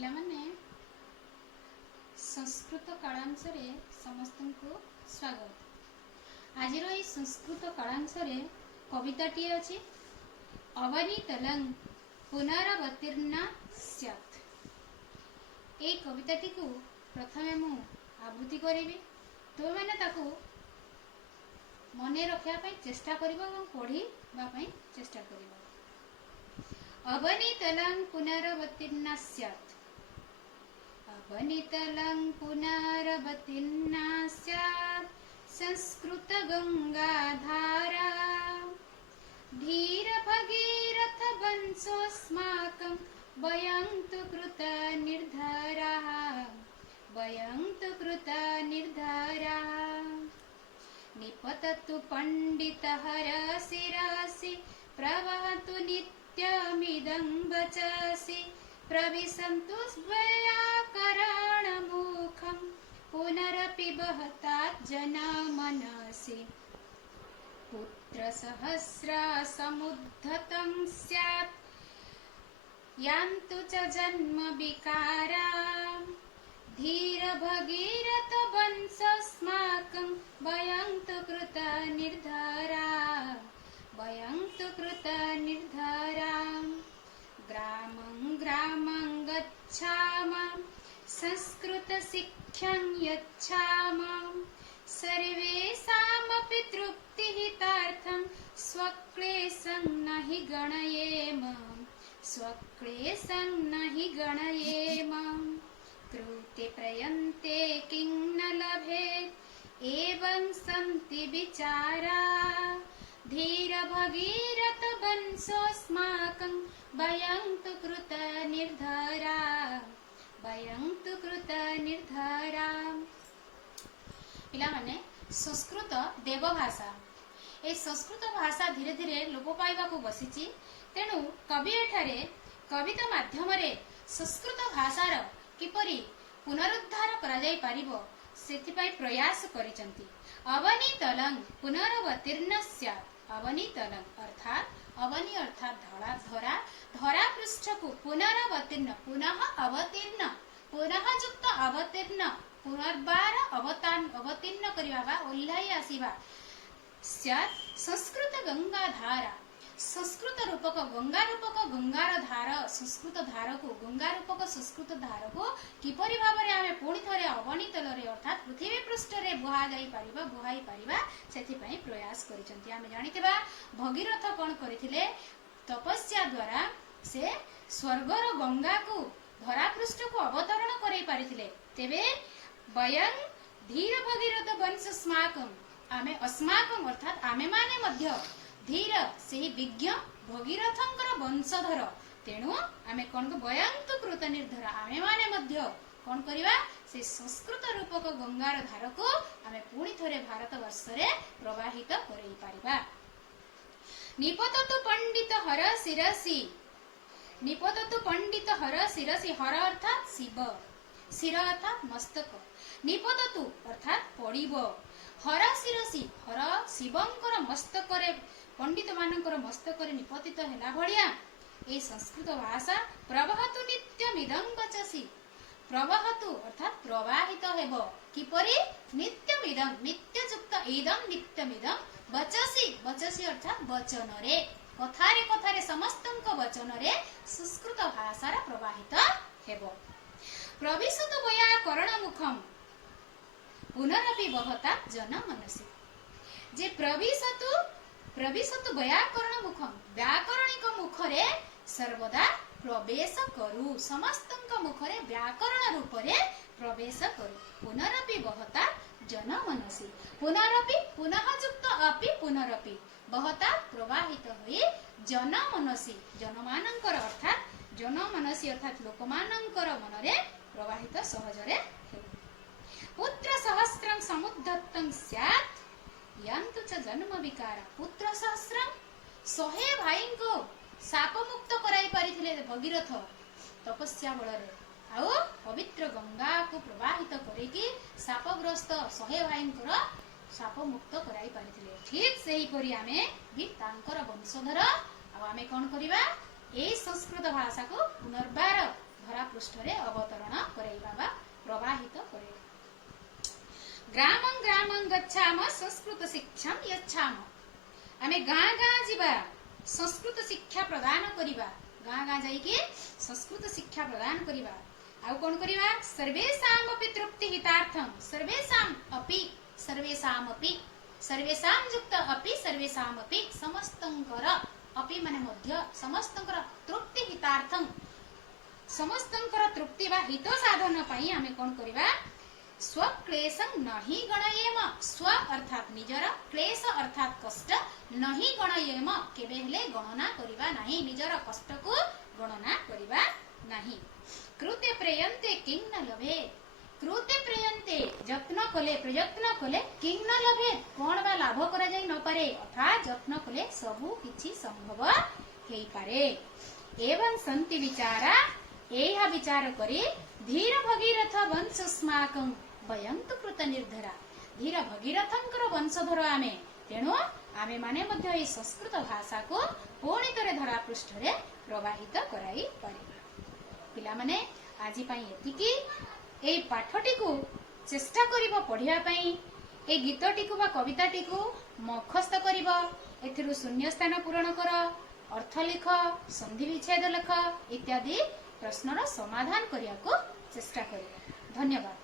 पिलामाने संस्कृत कालांश समस्त को स्वागत। आज संस्कृत कालांश कविताटी अच्छी अवनीतलं पुनरावतीर्णा स्यात्। ये कविताटी को प्रथमे मु आवृत्ति करी तुम मैंने मन रखापी चेष्टा कर पढ़ापी चेष्टा कर। अवनीतलं पुनरावतीर्णा स्यात्। अवनीतलं पुनरावतीर्णा स्यात् संस्कृत गंगाधारा। धीर भगीरथ वंशोऽस्माकं वयं तु कृत निर्धाराः। वयं तु कृत निर्धाराः। निपततु पंडितहर शिरसि प्रवहतु नित्यमिदं वचसि। प्रविशन्तु व्याकरणमुखं पुनरपि बहतात् जना मनसि। पुत्रसहस्रसमुद्धतं स्यात् यान्तु च जन्मविकारा। धीर भगीरथ वंशोऽस्माकं वयं तु कृत निर्धारा। वयं तु कृत निर्धारा। ग्रामं ग्रामं गच्छामः संस्कृतशिक्षां यच्छामः। सर्वेषामपि तृप्तिहितार्थं स्वक्लेशं न हि गणयेम। स्वक्लेशं न हि गणयेम। कृते प्रयन्ते किं न लभेत् एवं सन्ति विचारा। धीर भगीरथ वंशोऽस्माकं वयं तु कृत निर्धारा। वयं तु कृत निर्धारा। पिला माने संस्कृत देवभाषा। ए संस्कृत भाषा धीरे धीरे लोप पाइबा को बसिछि। तेणु कवि एठारे कविता माध्यम रे संस्कृत भाषार किपरि पुनरुद्धार करा जाय पारिबो सेथिपाई प्रयास करिसंती। अवनीतलं पुनरावतीर्णा स्यात्। अवनीतलं अर्थात अवनी अर्थात धरा धरा धरा पृष्ठ को पुनरावतीर्ण पुनः अवतीर्ण पुनः युक्त अवतीर्ण पुनर्बार अवतीर्ण करिबा ओल्हाई आसीबा। स्यात् संस्कृत गंगाधारा। संस्कृत रूपक गंगार धार संस्कृत धार को गंगा रूपक संस्कृत धार को किपरि भाबरे आमे पुणी थरे अवनीतल रे अर्थात पृथ्वी पृष्ठ रे बुहाई पारिबा सेथि पई प्रयास करिसंती। आमे जानितबा भगीरथ कोन करिथिले तपस्या द्वारा से स्वर्गर गंगा को धरा पृष्ठ को अवतरण करई पारिथिले। तेबे वयं धीर भगीरथ वंशोऽस्माकं आमे अस्माकं अर्थात आमे माने मध्य धीर से विज्ञ भगीरथंकर वंशधर। तेणु आमे कोन वयं तु कृत निर्धार आमे माने मध्य कोन करिबा से संस्कृत रूपक गंगार धार को आमे पुणी थरे भारत वर्ष रे प्रवाहित करई पारिबा। निपततु पंडित हर शिरसि। निपततु पंडित हर शिरसि। हर अर्थात शिव, शिर अर्थात मस्तक। निपततु अर्थात पड़िबो। हर शिरसि हर शिवंकर मस्तक रे पंडित मानकर मस्तक रे निपतित हेला भलिया ए संस्कृत भाषा। प्रवहतु नित्यमिदं वचसि। प्रवहतु अर्थात प्रवाहित हेबो किपरि नित्यमिदं नित्ययुक्त इदं नित्यमिदं वचसि। वचसि अर्थात वचन रे कथारे कथारे समस्तंक वचन रे संस्कृत भाषा प्रवाहित हेबो। प्रविशतु व्याकरणमुखं पुनरपि बहतात् जना मनसि। जे प्रविशतु व्याकरणमुखं व्याकरणिक मुखरे सर्वदा प्रवेश करू। समस्तंक मुखरे व्याकरण रूप रे प्रवेश करू। पुनरपि बहतात् जना मनसि। पुनरपि पुनः युक्त अपि पुनरपि बहतात् प्रवाहित होई जन मनसि जनमानंकर अर्थात जन मनसि अर्थात लोकमानंकर मनरे प्रवाहित सहजरे। पुत्र सहस्रं समुद्धतं स्यात् यान्तु च जन्म विकारा। पुत्र सहस्रं 100 भाई को शाप मुक्त कराई पारिथिले भगीरथ तपस्या बल रे। आउ पवित्र गंगा को प्रवाहित करेकी शापग्रस्त 100 भाई शाप मुक्त कराई पारिथिले। ठीक सही परि आमे भी तांकर वंशधर आमे कोन करिबा ए संस्कृत भाषा को पुनर्बार धरा पृष्ठरे अवतरण कराइबा बा प्रवाहित कराइबा। ग्रामं ग्रामं गच्छाम संस्कृत शिक्षां यच्छाम। आमे गाँ गाँ जीवा संस्कृत शिक्षा प्रदान करिबा। गाँ गाँ जाई के संस्कृत शिक्षा प्रदान करिबा। आउ कोन करिबा सर्वेषां अपि तृप्ति हितार्थं सर्वेषां युक्त अपि सर्वेषां अपि समस्तंकर अपि माने मध्य समस्तंकर तृप्ति हितार्थं समस्तंकर तृप्ति बा हित साधन पई आमे कोन करिबा स्वक्लेशं नहि गणयेम। स्व अर्थात निजर, क्लेश अर्थात कष्ट, नहि गणयेम केबे हेले गणना करिबा नाही, निजर कष्ट को गणना करिबा नाही। कृते प्रयन्ते किं न लभेत। कृते प्रयन्ते यत्न कले प्रयत्न कले किं न लभेत कोन बा लाभ करा जाई न पारे, अर्थात यत्न कले सबु किछि संभव हेई पारे। एवं सन्ति विचारा एहा विचार करी धीर भगीरथ वंशस्माकं वयं तु कृत निर्धरा। धीर भगीरथंकर वंशधर आमे, तेणु आमे माने मध्य ए संस्कृत भाषा को पुणी तरे धरा पृष्ठरे प्रवाहित कराई पारिबा। पिला माने आजि पई एतिकी ए पाठटी को चेष्टा करिबो पढिया पई। ए गीतटी को बा कविताटी को मुखस्थ करिबो, एथिरु शून्य स्थान पूरण कर, अर्थ लिख, संधि विच्छेद लिख इत्यादि प्रश्नर समाधान करिया को चेष्टा करिबो। धन्यवाद।